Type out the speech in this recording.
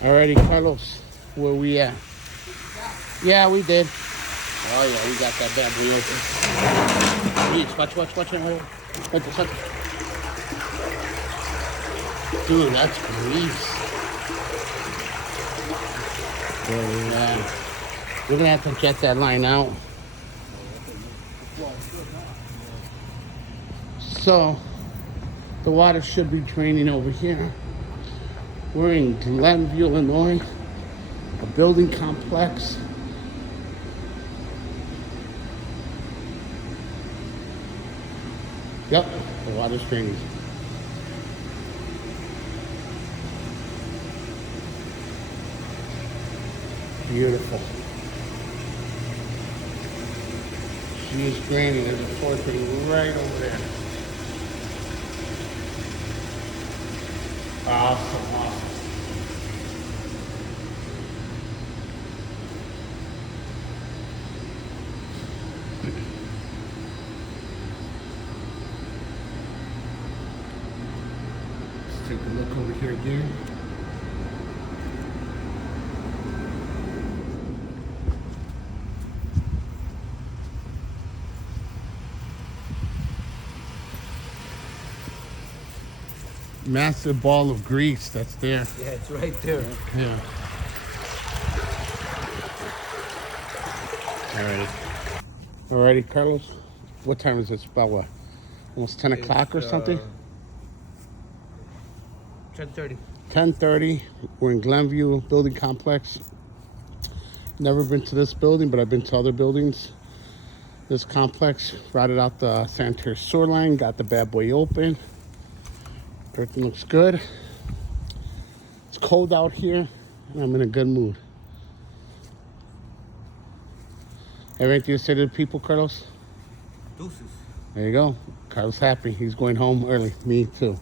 Alrighty, Carlos, where we at? Yeah, we did. Oh yeah, we got that bad boy open. Reach, watch. Watch. Dude, that's grease. Yeah. We're gonna have to jet that line out. So, the water should be draining over here. We're in Glenview, Illinois, a building complex. Yep, the water's draining. Beautiful. She is draining. There's a floor drain right over there. Awesome. Let's take a look over here again. Massive ball of grease that's there. Yeah, it's right there. Yeah. Alrighty, Carlos. What time is it? About what? Almost 10 o'clock or something? 10:30. 10:30. We're in Glenview building complex. Never been to this building, but I've been to other buildings. This complex routed out the sanitary sewer line, got the bad boy open. Everything looks good. It's cold out here, and I'm in a good mood. Have anything to say to the people, Carlos? Deuces. There you go. Carlos happy. He's going home early. Me too.